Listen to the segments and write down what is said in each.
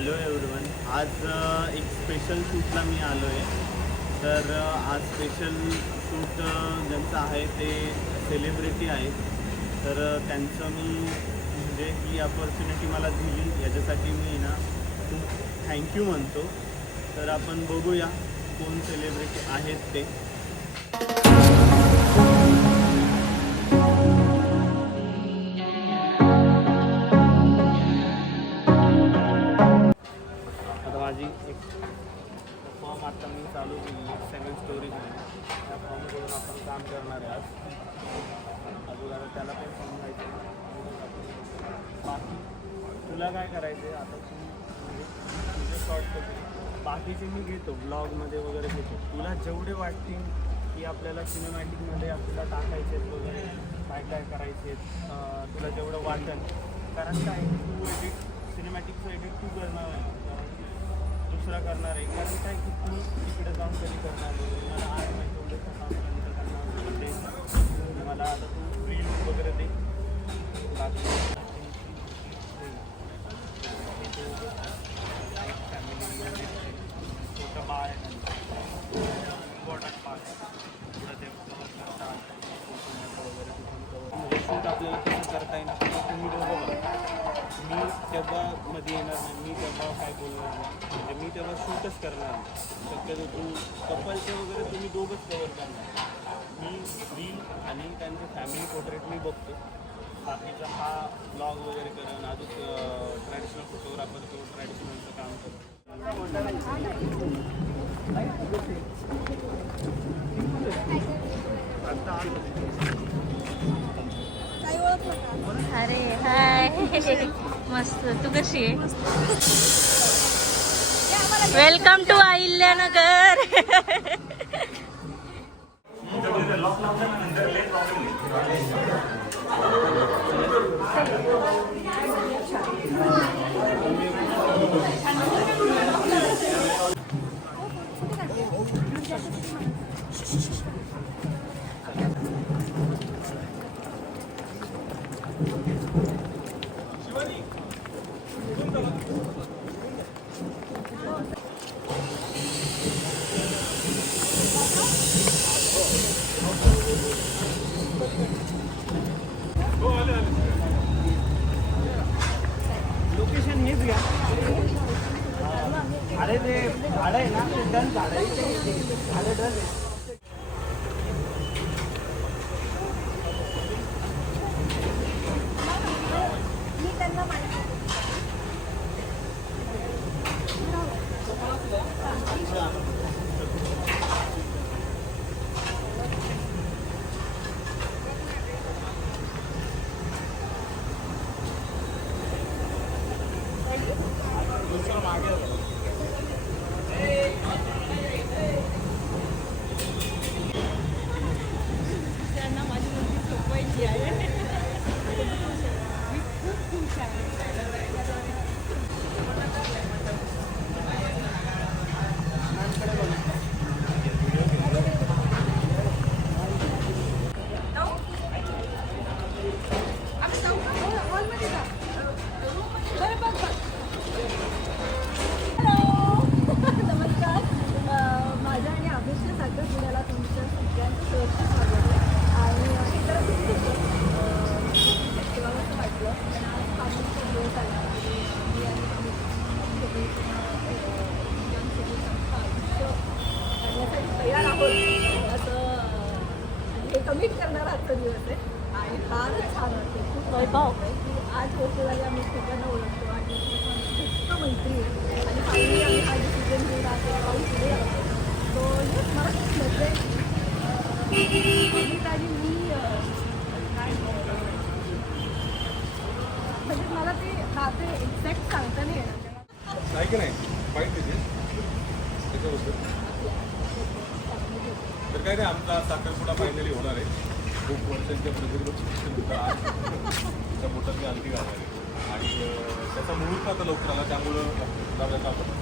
Hello everyone. आज एक special शूटला मी आलो आहे. तर आज स्पेशल शूट ज्यांचं आहे ते सेलिब्रिटी आहेत. तर त्यांचं मी म्हणजे ही अपॉर्च्युनिटी मला दिली याच्यासाठी मी ना खूप थँक्यू म्हणतो. तर आपण बघूया कोण सेलिब्रिटी आहेत ते. माझी एक फॉर्म आता मी चालू केली 7 स्टोरीज आहे. त्या फॉर्मकडून आपण काम करणार आहे आज. अगोदर त्याला पण समजायचं. बाकी तुला काय करायचं आहे आता तू म्हणजे तुझे शॉर्ट करून बाकीचे मी घेतो ब्लॉगमध्ये वगैरे घेतो. तुला जेवढे वाटतील की आपल्याला सिनेमॅटिकमध्ये आपल्याला टाकायचे आहेत वगैरे काय काय करायचे आहेत तुला जेवढं वाटेल. कारण काय तू एडिट सिनेमॅटिकचं एडिट तू करणार आहे दुसरा करणार आहे. कारण काय की तू तिकडे जाऊन कधी करणार मला आज माहिती होतं करणार मला आता तू रील वगैरे दे. बाकी फॅमिली छोटं बाळ आहे इम्पॉर्टंट पार्ट पुढं ते वगैरे म्हणजे शूट आपल्याला कसं करता येईल तुम्ही दोघं बघा. मी तेव्हा मध्ये येणार नाही, मी तेव्हा काय बोलणार नाही. म्हणजे मी तेव्हा शूटच करणार नाही. शक्यतो तू कपलचे वगैरे तुम्ही दोघंच कवर करणार. मी रील आणि त्यांचं फॅमिली पोर्ट्रेट मी बघतो. बाकीचा हा ब्लॉग वगैरे करेन. अजून ट्रॅडिशनल फोटोग्राफर तो ट्रॅडिशनलचं काम करतो. अरे हाय मस्त. तू कशी आहे? Welcome to Ahilyanagar. लोकेशन हेच घ्या. अरे ते झाड आहे ना ते डन झाड आहे डन आहे. त्यांना माझी मुलगी सोपवायची आहे. मी खूप खुश आहे. माझ्या आणि अभिषेक साखर पुण्याला तुमच्या सगळ्यांचं सुरक्षित स्वागत आहे. आणि हे जरा खूप ठेवावंसं वाटलं. पण आज फार्मचा दिवस आला आणि मी आणि करण्यासाठी तयार आहोत असं हे कमिट करणारा आजचा दिवस आहे. आणि फारच छान वाटते. खूप वैभव आहे की 8 वर्ष झाली आम्ही सगळ्यांना ओळखतो आणि इतकं मैत्री आहे. आणि फायनली आम्ही हा डिसिजन घेऊन आता पाऊस पुढे आहोत. तो हेच मला खूप मजा आहे. अमित आणि मी काय म्हणजे मला ते नाते एक्झॅक्ट सांगता नाही येणार. नाही की नाही फाईट तिथे त्याच्याबद्दल तर काय नाही. आमचा साखरपुडा फायनली होणार आहे. खूप वर्षांच्या प्रदीर्घ त्या पोटात मी आणखी घालणार आहे. आणि त्याचा मुहूर्त आता लवकर आला त्यामुळं जाऊयात आपण.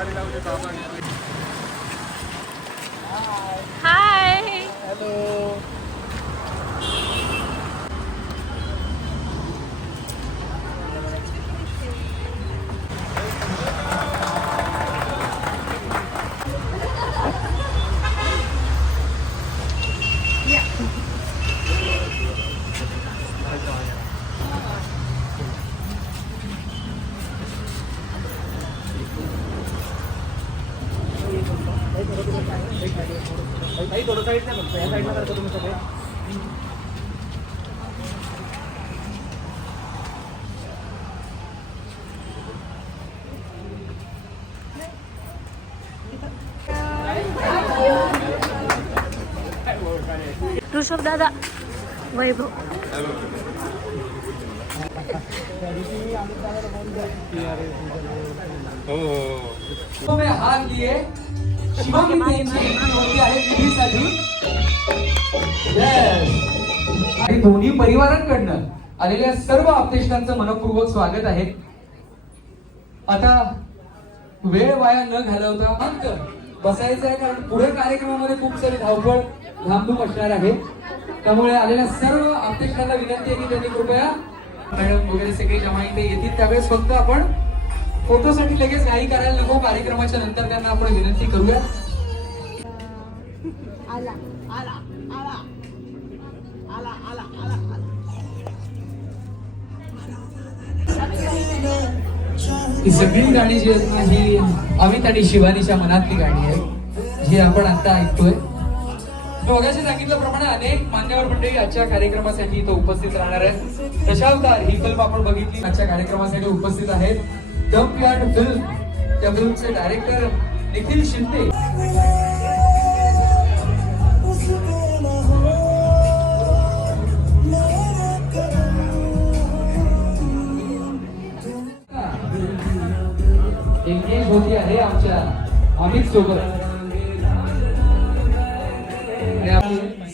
गाडी लावली बाबा. हाय. हॅलो. थोडं साईड नाही फक्त या साईडला करतो तुम्ही सगळे. ऋषभ दादा, वैभव. हो में हार लिए शिवांगी यांची एंट्री होती आहे विधीसाठी. आणि दोन्ही परिवारांकडनं आलेल्या सर्व आपतेष्टांचं मनपूर्वक स्वागत आहे. आता वेळ वाया न घालवता अंत बसायचं आहे, कारण पुढे कार्यक्रमामध्ये खूप सारी धावपळ धामधूम असणार आहे. त्यामुळे आलेल्या सर्व आपतेष्टांना विनंती आहे की त्यांनी कृपया मॅडम वगैरे सगळे जेव्हा इथे येतील त्यावेळेस फक्त आपण फोटोसाठी लगेच घाई करायला नको. कार्यक्रमाच्या नंतर त्यांना आपण विनंती करूया. आला आला आला आला आला आला आला. ही सगळी गाणी जी आहेत ना, ही अमित आणि शिवानीच्या मनातली गाणी आहे जी आपण आता ऐकतोय. मगाशी सांगितल्याप्रमाणे अनेक मान्यवर मंडळी आजच्या कार्यक्रमासाठी इथं उपस्थित राहणार आहेत. दशावतार ही फिल्म आपण बघितली, आजच्या कार्यक्रमासाठी उपस्थित आहेत. डम्प यार्ड फिल्म, त्या फिल्मचे डायरेक्टर निखिल शिंदे. एंगेज होती आहे आमच्या अमित सोबत.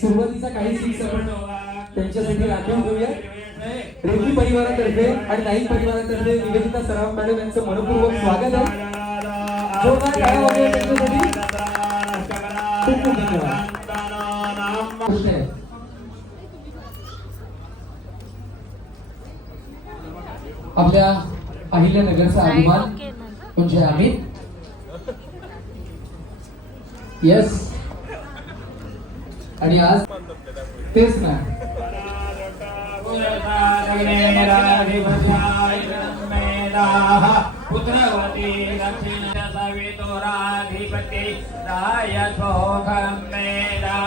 सुरुवातीचा काही सीट्स आपण त्यांच्यासाठी राखून घेऊया. रेखी परिवारातर्फे आणि नाईक परिवारातर्फे निवेदिता सराफ मॅडम यांचं मनपूर्वक स्वागत आहे. जोरदार टाळ्या वाजवा त्यांच्यासाठी. खूप खूप धन्यवाद. आपल्या अहिल्यानगरचा अभिमान म्हणजे अमित. येस, आणि आज तेच ना पुत्रवती दक्षिण सवितोराधिपति रायथोखं मेधा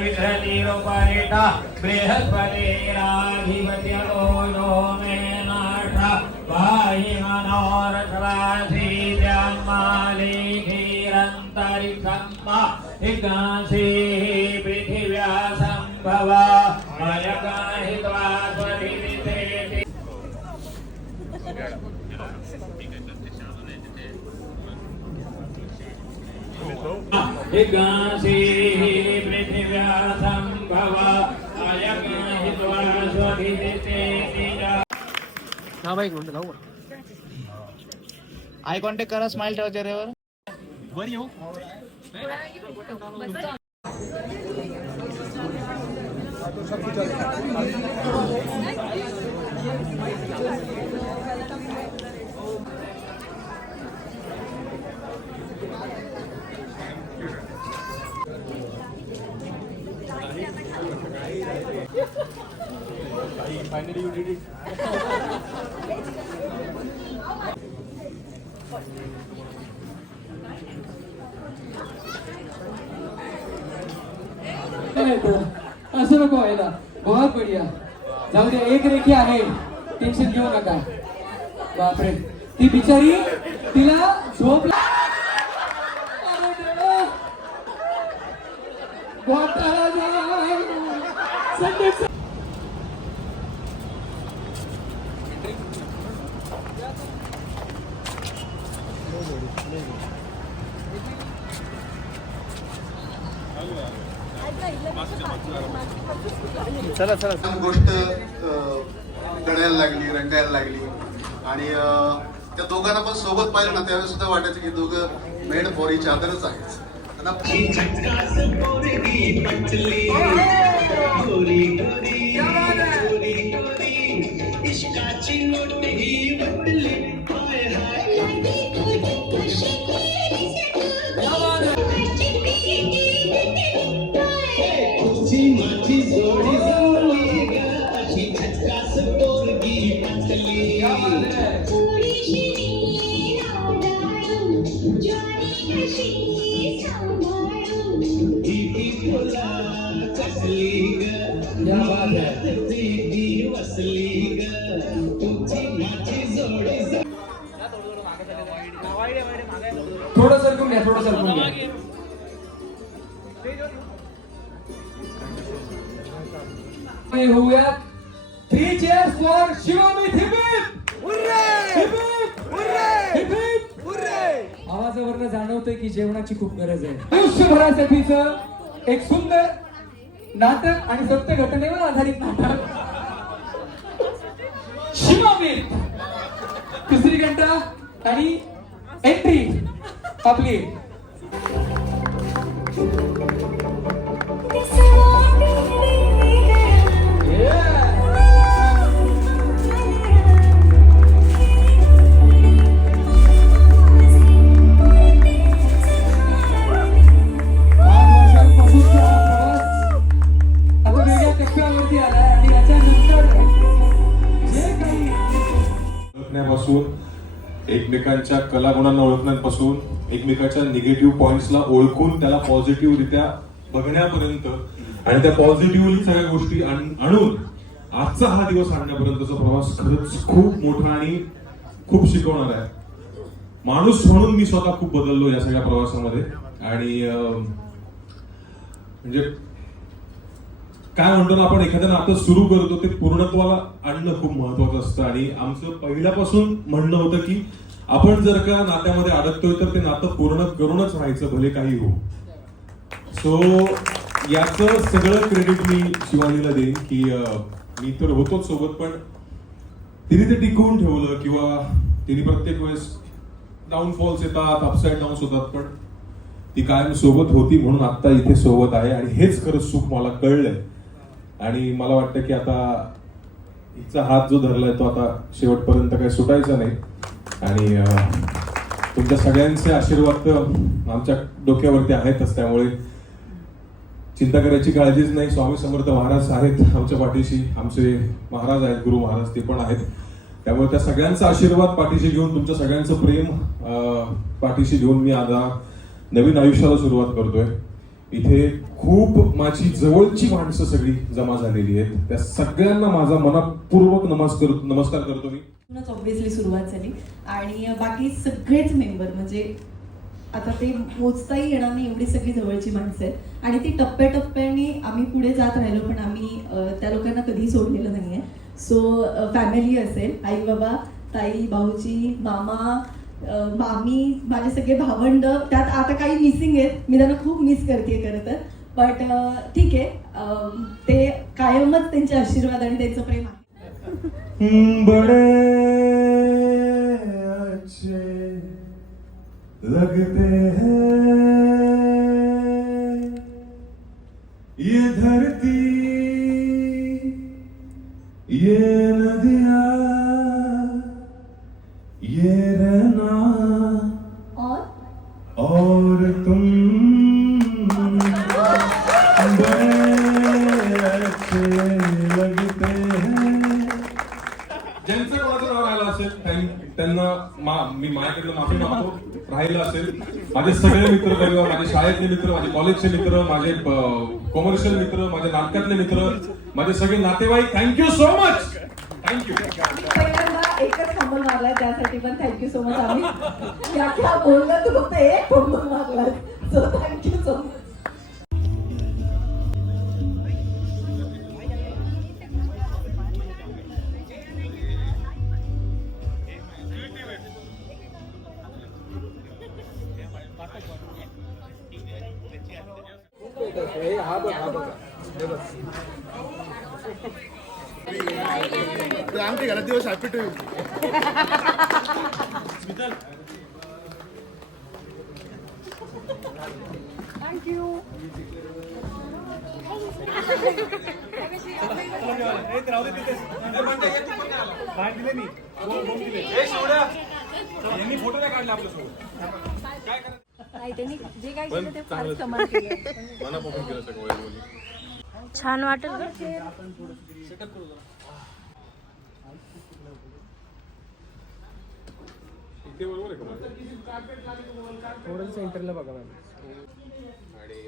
विधृति रूपरिता बृहस्पतिराधिपत्य ओनो मे नाथा पाहि मनोरथवासी द्यामालिखिरन्तरिक्षम्मा हिगांसि पृथिव्या सम्भवा मयकाहित्वा स्वधिवितेति. हिगांसि पृथिव्या सम्भवा मयकाहित्वा स्वधिवितेति. हा बाई कोणतं जाऊ. आय कॉन्टॅक्ट करा, स्माइल ठेवा चेहऱ्यावर. वर येऊ. Finally you did it. असं नको व्हायला. बहुत बढिया. जाऊ द्या, एक रेखी आहे, टेन्शन घेऊ नका. बापरे, ती बिचारी, तिला झोप चला चला. गोष्ट घडायला लागली, रंगायला लागली आणि त्या दोघांना पण सोबत पाहिलं ना त्यावेळेस सुद्धा वाटायचं की दोघं मेड फॉर इच अदरच आहेत. थोडं सरकून घ्या, थोडं सरकून घ्या. होऊयात 3 cheers for शिवामित. आवाजावरनं जाणवतंय की जेवणाची खूप गरज आहे. आयुष्यभरासाठीचं एक सुंदर नाटक आणि सत्य घटनेवर आधारित नाटक शिवामित. तिसरी घंटा आणि एंट्री आपली. एकमेकांच्या कलागुणांना ओळखण्यापासून एकमेकांच्या निगेटिव्ह पॉइंट्सला ओळखून त्याला पॉझिटिव्ह रित्या बघण्यापर्यंत आणि त्या पॉझिटिव्हली सगळ्या गोष्टी आणून आजचा हा दिवस आणण्यापर्यंतचा प्रवास खरंच खूप मोठा आणि खूप शिकवणार आहे. माणूस म्हणून मी स्वतः खूप बदललो या सगळ्या प्रवासामध्ये. आणि म्हणजे काय म्हणतो ना आपण, एखादं नातं सुरू करतो ते पूर्णत्वाला आणणं खूप महत्वाचं असतं. आणि आमचं पहिल्यापासून म्हणणं होतं की आपण जर का नात्यामध्ये अडकतोय तर ते नातं पूर्ण करूनच राहायचं, भले काही हो. सो याचं सगळं क्रेडिट मी शिवानीला देईन की मी तर होतोच सोबत, पण तिने ते टिकवून ठेवलं. किंवा तिने प्रत्येक वेळेस डाऊनफॉल्स येतात, अपसाइड डाऊन्स होतात, पण ती कायम सोबत होती म्हणून आता इथे सोबत आहे. आणि हेच खरंच सुख मला कळलंय. आणि मला वाटतं की आता हिचा हात जो धरलाय तो आता शेवटपर्यंत काही सुटायचा नाही. आणि तुमच्या सगळ्यांचे आशीर्वाद तर आमच्या डोक्यावरती आहेतच, त्यामुळे चिंता करायची काळजीच नाही. स्वामी समर्थ महाराज आहेत आमच्या पाठीशी, आमचे महाराज आहेत, गुरु महाराज ते पण आहेत. त्यामुळे त्या सगळ्यांचा आशीर्वाद पाठीशी घेऊन, तुमच्या सगळ्यांचं प्रेम पाठीशी घेऊन मी आता नवीन आयुष्याला सुरुवात करतोय. इथे खूप माझी जवळची माणसं सगळी जमा झालेली आहेत. त्या सगळ्यांना माझा मनपूर्वक नमस्कार करतो मी. ऑब्विसली सुरुवात झाली आणि बाकी सगळेच मेंबर म्हणजे आता ते मोजताही येणार नाही एवढी सगळी जवळची माणसं आहेत. आणि ती टप्प्याटप्प्याने आम्ही पुढे जात राहिलो, पण आम्ही त्या लोकांना कधीही सोडलेलं नाहीये. सो फॅमिली असेल, आई बाबा, ताई, भाऊजी, मामा, मामी, माझे सगळे भावंड, त्यात आता काही मिसिंग आहेत, मी त्यांना खूप मिस करते खरं तर. बट ठीक आहे, ते कायमच त्यांचे आशीर्वाद आणि त्यांचं प्रेम आहे. बड़े अच्छे लगते हैं ये धरती ये नदियाँ ये रहना और तुम बड़े अच्छे लगते हैं. ज्यांचं कोणाचं नाव राहिलं असेल त्यांना मी माझ्याकडनं माफी मागतो. राहिलं असेल माझे सगळे मित्र परिवार, माझे शाळेतले मित्र, माझे कॉलेजचे मित्र, माझे कॉमर्शियल मित्र, माझे नाटकातले मित्र, माझे सगळे नातेवाईक, थँक्यू सो मच. थँक्यू. पहिल्यांदा एकच फंबल मारलाय, त्यासाठी पण थँक्यू सो मच. आम्ही या बोलला तू फक्त एक फंबल मारलाय, सो थँक्यू सो मच. आमची घरात दिवस हॅपी टू थँक्यू. नाही त्यांनी जे काय केलं ते फारच कमाल केली. मनापासून केलं सगळं. छान वाटेल का? इथे बरोबर आहे का माझं? थोडं सेंटरला बघा मॅम. आणि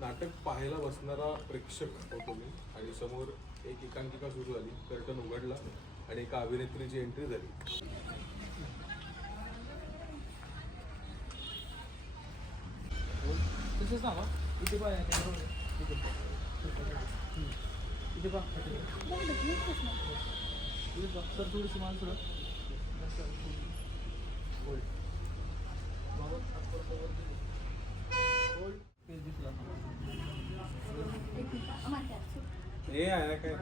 नाटक पाहायला बसणारा प्रेक्षक होतो मी आणि समोर एक एकांकिका सुरू झाली, कर्टन उघडला आणि एका अभिनेत्रीची एंट्री झाली. तसंच ना इथे बघा इथे बघ सर थोडीशी माणसं हे आहे काय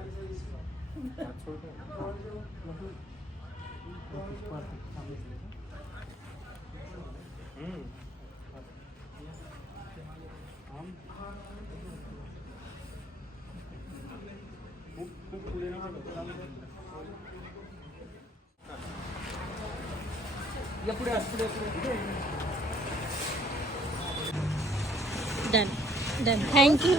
या पुढे पुढे डन डन थँक्यू.